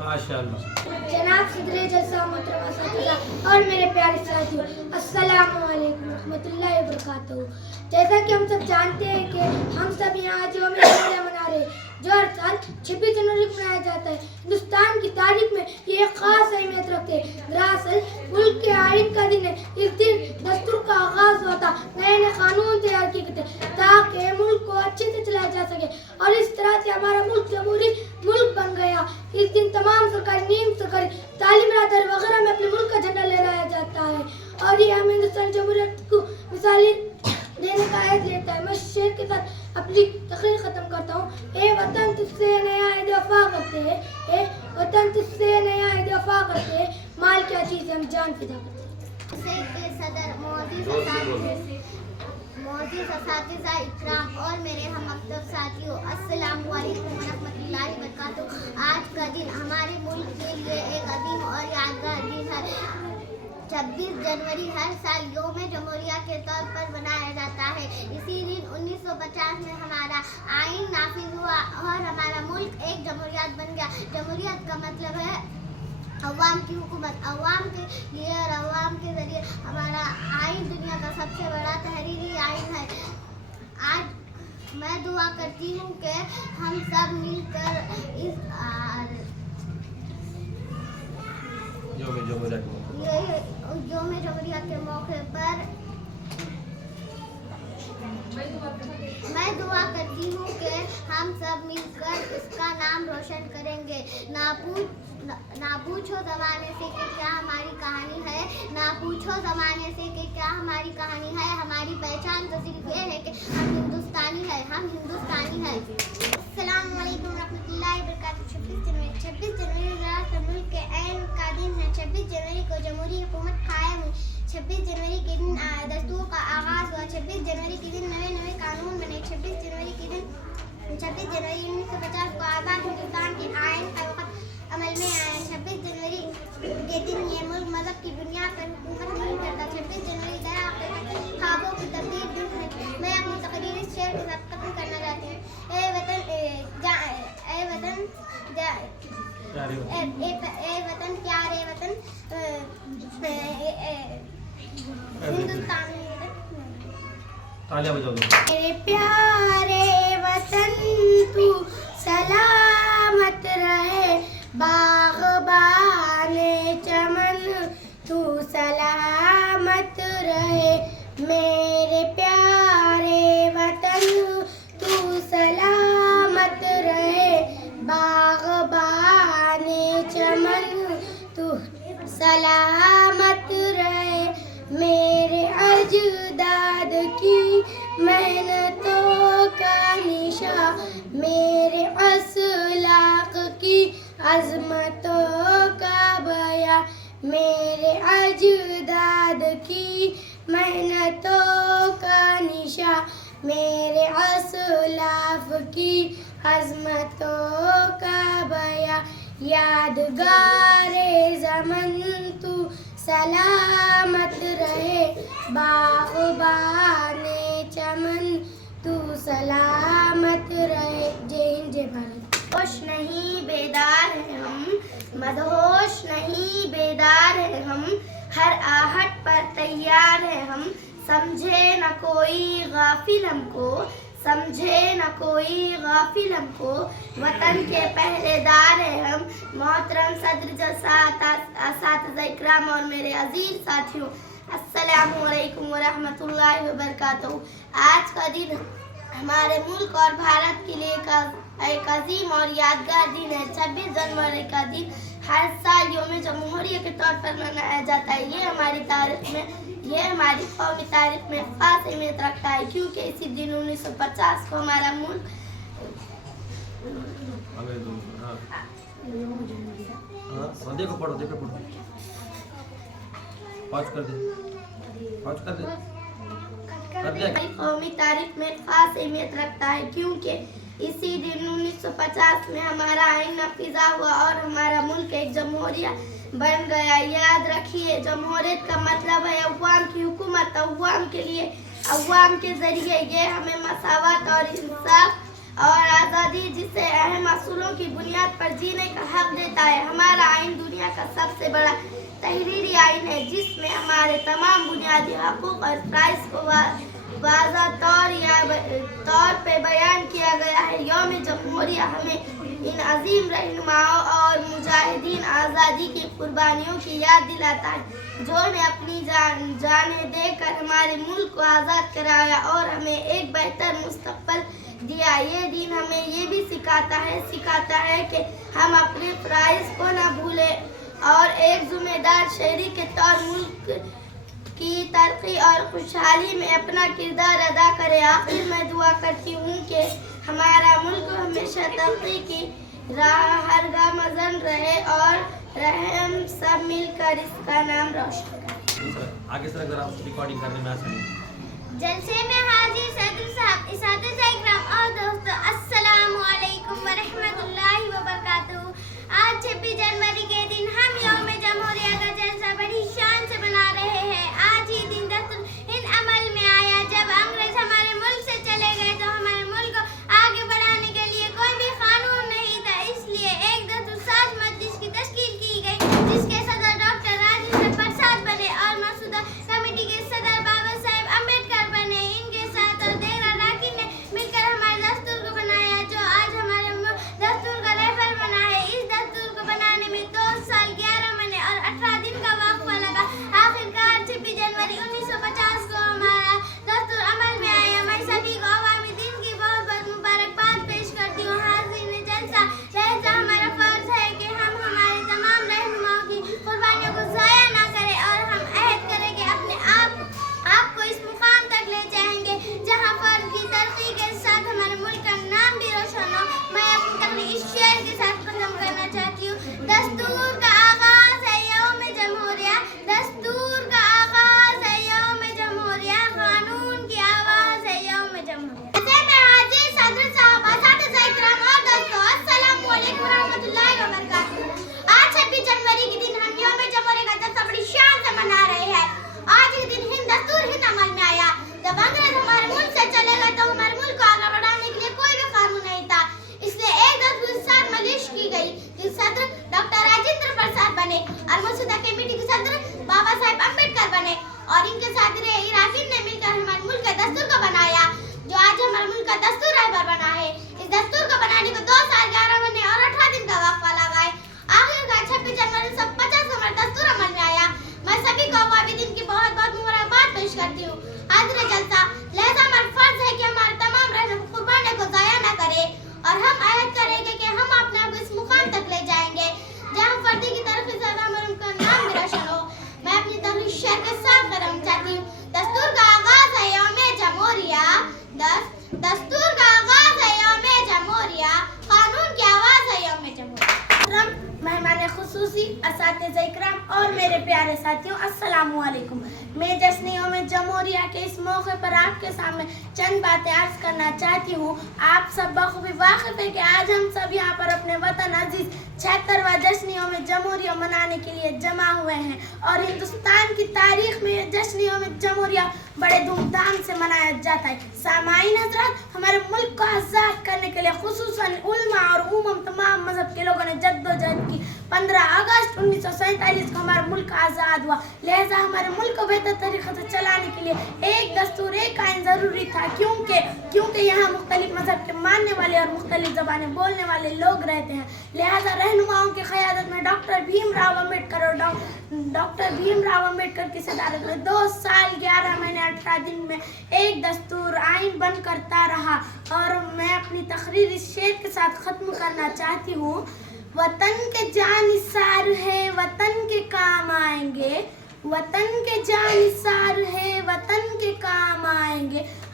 माशाअल्लाह। जनाब सदर जलसा मोहतरमा साथिया और मेरे प्यारे साथियों, अस्सलाम वालेकुम रहमतुल्लाहि व बरकातहू। जैसा कि हम सब जानते हैं कि हम सब यहाँ जो जमहूरियत मना रहे हैं, जो हर साल 26 जनवरी को मनाया जाता है। हिंदुस्तान की तारीख में ये एक खास अहमियत रखते हैं। दरअसल मुल्क के आइन का दिन है। इस दिन दस्तूर का आगाज हुआ था, नए नए कानून तैयार किए गए थे ताकि मुल्क को अच्छे से चलाया जा सके, और इस तरह से हमारा मुल्क जमहूरी मुल्क बन गया। इस दिन तमाम सरकारी, नीम सरकारी, तालीमी इदारे वगैरह में अपने मुल्क का झंडा लहराया जाता है, और ये हमें हिंदुस्तान जमहूरियत को मिसाली देने का अहद लेता है। मैं शेर के साथ अपनी तकरीर खत्म करता हूँ। ए वतन तुझसे नया वफा करते हैं, ए वतन तुझसे नया वफा करते हैं, माल क्या चीज़ हम जान फिदा करते हैं। सदर मोअज़्ज़िज़ असातिज़ा इकराम और मेरे हम मकतब साथियों, अस्सलाम वालेकुम रहमतुल्लाहि व बरकातहू। आज का दिन हमारे मुल्क के लिए एक अजीम और यादगार दिन है। 26 जनवरी हर साल यौम जमहूरिया के तौर पर मनाया जाता है। इसी दिन 1950 में हमारा आइन नाफिज हुआ और हमारा मुल्क एक जमहूरियत बन गया। जमहूरियत का मतलब है अवाम की हुकूमत, अवाम के लिए और अवाम के जरिए। हमारा आइन दुनिया का सबसे बड़ा तहरीरी आइन है। आज मैं दुआ करती हूँ कि हम सब मिलकर इस यौम जमहूरिया के मौके पर मैं दुआ करती हूँ कि हम सब मिलकर इसका नाम रोशन करेंगे। ना पूछो ज़माने से कि क्या हमारी कहानी है, ना पूछो ज़माने से कि क्या हमारी कहानी है। हमारी पहचान तो सिर्फ ये है कि हम हिंदुस्तानी हैं, हम हिंदुस्तानी हैं। अस्सलाम वालेकुम रहमतुल्लाहि व बरकातहू। 26 जनवरी मुल्क के ऐन का दिन है। 26 जनवरी को जमहूरी हुकूमत कायम हुई। 26 जनवरी के दिन दस्तूर का आगाज़ हुआ। 26 जनवरी के दिन नए नए कानून बने। 26 जनवरी 1950 को आज़ाद हिंदुस्तान के आइन का वक़्त अमल में आया। 26 जनवरी के दिन ये मुल्क मज़हब की बुनियाद पर हुकूमत नहीं करता। 26 जनवरी गया ख्वाबों की तब्दील दिन है। मैं अपनी तकरीर इस शेर के साथ खत्म करना चाहती हूँ। ए वतन प्यारे वतन हिंदुस्तान मेरे प्यारे वतन तू सलामत रहे, बाग़बाने चमन तू सलामत रहे। मेरे प्यारे वतन तू सलामत रहे, बाग़बाने चमन तू सलामत रहे। मेरे अजदाद की मेहनतों का निशा, मेरे असलाक की अज़मतों का बया, मेरे अजदाद की मेहनतों का निशा, मेरे असलाफ की अज़मतों का बया। यादगारे ज़मन तू सलामत रहे, बाग़बाने चमन तू सलामत रहे। जय हिंद जय भारत। होश नहीं बेदार है हम, मदहोश नहीं बेदार है हम, हर आहट पर तैयार है हम। समझे न कोई गाफिल हमको, समझे न कोई गाफिल हमको, वतन के पहरेदार हैं हम। मोहतरम सदर जलसा असातिज़ा इकराम और मेरे अजीज साथियों, अस्सलामु अलैकुम व रहमतुल्लाहि व बरकातहू। आज का दिन हमारे मुल्क और भारत के लिए एक अजीम और यादगार दिन है। 26 जनवरी का दिन हर साल यौम जमहूरिया के तौर पर मनाया जाता है। ये हमारी कौमी तारीख में खास अहमियत रखता है, क्योंकि इसी दिन 1950 को हमारा मुल्क अंग्रेजों में। हाँ हाँ, और देखो पढ़ो पॉज कर दे कौमी तारीख में खास अहमियत रखता है क्योंकि इसी दिन 1950 में हमारा आइन नफीजा हुआ और हमारा मुल्क एक जमहूरिया बन गया। याद रखिए, जमहूरियत का मतलब है अवाम की हुकूमत, अवाम के लिए, अवाम के जरिए। ये हमें मसावत और इंसाफ और आज़ादी जिसे अहम असूलों की बुनियाद पर जीने का हक देता है। हमारा आइन दुनिया का सबसे बड़ा तहरीरी आइन है जिसमें हमारे तमाम बुनियादी हकूक़ और फ़राइज़ को वाज़ा तौर पे बयान किया गया है। यौम जमहूरिया हमें इन अजीम रहनुमाओं और मुजाहिदीन आज़ादी की कुर्बानियों की याद दिलाता है जो ने अपनी जानें देकर हमारे मुल्क को आज़ाद कराया और हमें एक बेहतर मुस्तक़बिल दिया। ये दिन हमें ये भी सिखाता है कि हम अपने फ़राइज़ को न भूलें और एक ज़िम्मेदार शहरी के तौर मुल्क की तरक्की और खुशहाली में अपना किरदार अदा करें। आखिर में दुआ करती हूँ कि हमारा मुल्क हमेशा तरक्की की राह हर गामज़न रहे और हम सब मिलकर इसका नाम रोशन करें। आगे सर अगर आप रिकॉर्डिंग करने में आसानी। जलसे में हाजिर सदर साहब, इसातिज़ा इकराम और दोस्तों, अस्सलामु अलैकुम व रहमतुल्लाहि व बरकातहू। आज 26 जनवरी के दिन हम यौम जमहूरिया का जलसा बड़ी शान से मना रहे हैं। आज ही दिन दस्तूर हिंद अमल में आया। जब अंग्रेज हमारे मुल्क से चले गए तो हमारे मुल्क को आगे बढ़ाने के लिए कोई भी कानून नहीं था, इसलिए एक दस्तूर साज मजलिस की तश्कील की गई जिसके सदर डॉक्टर राजेंद्र प्रसाद बने और मसूदा कमेटी के सदर बाबा साहेब अम्बेडकर बने। इनके साथ और देरा राकिन ने मिलकर हमारे दस्तूर को बनाया जो आज हमारे दस्तूर का रहबर बना है। इस दस्तूर को बनाने में 2 साल 11 महीने और 18 दिन का वक्फा लगा। आखिरकार 26 जनवरी 1950 को हमारा दस्तूर अमल में आया। मैं सभी को अवामी दिन की बहुत बहुत मुबारकबाद पेश करती हूँ। हाज़िरीन जलसा लहजा हमारा फर्ज है कि हम हमारे तमाम रहनुमाओं की कुर्बानियों को ज़ाया ना करें और हम अहद करें कि अपने आप को इस मुकाम तक ले जाएंगे जहाँ फर्ज की तरक्की के साथ हमारे मुल्क का नाम भी रोशन हो। मैं अपनी तकरीर इस शेर के साथ खत्म करना चाहती हूँ। दस्तूर का आगाज़ है यौम जमहूरिया, दस्तूर का आगाज़ है यौम जमहूरिया, कानून की आवाज़ है यौम जमहूरिया। जैसे मैं हाजिर सदर साहब, इसातिज़ा इकराम और दोस्तों, अस्सलामु अलैकुम व रहमतुल्लाहि व बरकातहू। आज 26 जनवरी के दिन हम यौम जमहूरिया का जलसा बड़ी शान से मना रहे हैं। आज के दिन दस्तूर हिंद अमल में आया। जब अंग्रेज हमारे मुल्क से चले गए तो हमारे मुल्क को आगे बढ़ाने के लिए कोई भी कानून नहीं था, इसलिए एक दस्तूर साज मजलिस की गई जिस सदर डॉक्टर राजेंद्र प्रसाद बने और मसूदा कमेटी के सदर बाबा साहेब अम्बेडकर बने और इनके साथ इराकिन ने मिलकर हमारे मुल्क के दस्तूर को बनाया जो आज हमारे मुल्क का दस्तूर रहबर बना है। इस दस्तूर को बनाने को 2 साल 11 महीने और 18 दिन का वक्फा लगा है। आखिरकार 26 जनवरी 1950 को हमारा दस्तूर अमल में आया। मैं सभी को अवामी दिन की बहुत बहुत मुबारकबाद पेश करती हूँ। हाज़िर जलसा लहजा हमारा फर्ज है कि हमारे तमाम रहनुमा कुर्बानियों को ज़ाया न करें और हम अहद करेंगे कि हम अपने आप को इस मुकाम तक ले जाएंगे जहाँ फर्दी की तरफ से ज़्यादा हमारे उनका नाम भी रोशन हो। मैं अपनी तकरीर शेर के साथ करना चाहती हूँ। दस्तूर का आगाज़ है यौम जमहूरिया, दस्तूर का आगाज़ है यौम जमहूरिया, कानून की आवाज़ है यौम जमहूरिया। मेहमान खुसूसी, इसातिज़ा इकराम और मेरे प्यारे साथियों, अस्सलामु अलैकुम। मैं जश्न यौम जमहूरिया के इस मौके पर आपके सामने चंद बातें अर्ज करना चाहती हूँ। आप सब बखूबी वाकिफ़ है कि आज हम सब यहाँ पर अपने वतन अजीज 76वां जश्न यौम जमहूरिया मनाने के लिए जमा हुए हैं और हिंदुस्तान की तारीख में जश्न यौम जमहूरिया बड़े धूमधाम से मनाया जाता है। सामाईन हज़रात, हमारे मुल्क को आज़ाद करने के लिए खुसूसन उलमा और उम्म तमाम मज़हब के लोगों ने जद्दोजहद की। 15 अगस्त 1947 को हमारा मुल्क आज़ाद हुआ। लिहाजा हमारे मुल्क को बेहतर तरीक़े से चलाने के लिए एक दस्तूर, एक आइन ज़रूरी था क्योंकि यहाँ मुख्तलिफ मज़हब के मानने वाले और मुख्तलिफ ज़बानें बोलने वाले लोग रहते हैं। लिहाजा रहनुमाओं की क़यादत में डॉक्टर भीमराव अम्बेडकर और डॉक्टर भीमराव अम्बेडकर की सदारत में 2 साल 11 महीने 18 दिन में एक दस्तूर आइन बन करता रहा। और मैं अपनी तकरीर इस शेर के साथ ख़त्म करना चाहती हूँ। वतन के जानिसार है, वतन के काम आएंगे, वतन के जानिसार है, वतन के काम आएंगे।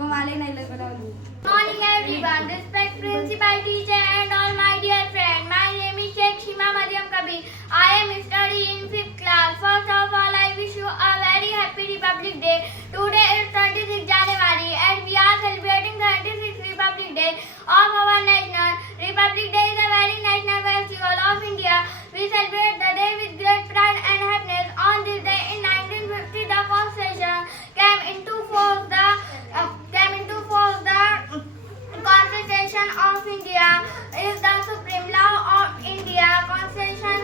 Good morning everyone, respect principal, teacher and all my dear friend. My name is Sheikh Shima Mariam Kabir. I am studying in 5th class. First of all, I wish you a very happy Republic Day. Today is 26 January and we are celebrating 26th Republic Day of our nation. Republic Day is a very national festival of India. We celebrate the day with great pride and happiness. On this day in 1950, the Constitution came into force. The Constitution of India is the supreme law of India. Constitution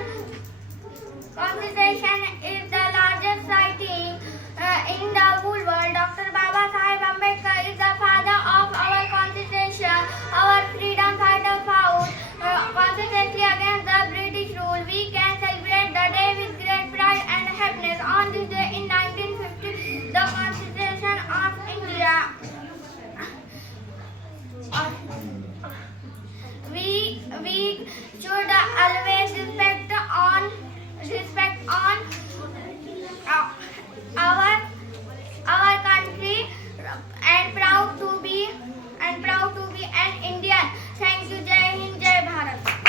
is the largest writing in the whole world. Dr. Baba Saheb Ambedkar is the father of our Constitution. Our freedom fighters fought consistently against the British rule. We can celebrate the day with great pride and happiness. On this day in 1950, the Constitution of India. We should always respect on our country and proud to be an Indian. Thank you. Jai Hind, Jai Bharat.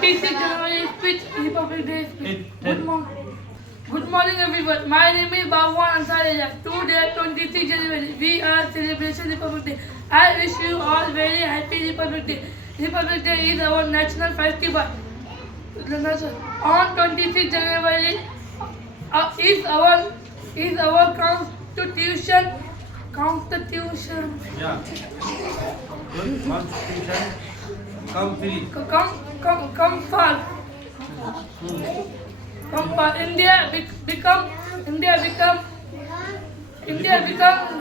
26 January speech, Republic Day speech. Good morning everyone. My name is Bhagwan Ansarija. Today 26 January we are celebrating Republic Day. I wish you all very happy Republic Day. Republic Day is our national festival. On 26 January is our Constitution. Yeah. Good. Constitution. Come three. Come far. India become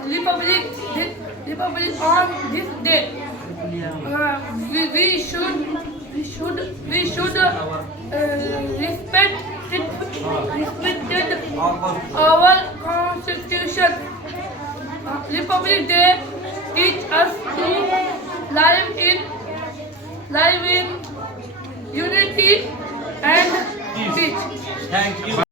republic on this day. We should respected our constitution. Republic Day teach us to live in unity and peace. Thank you.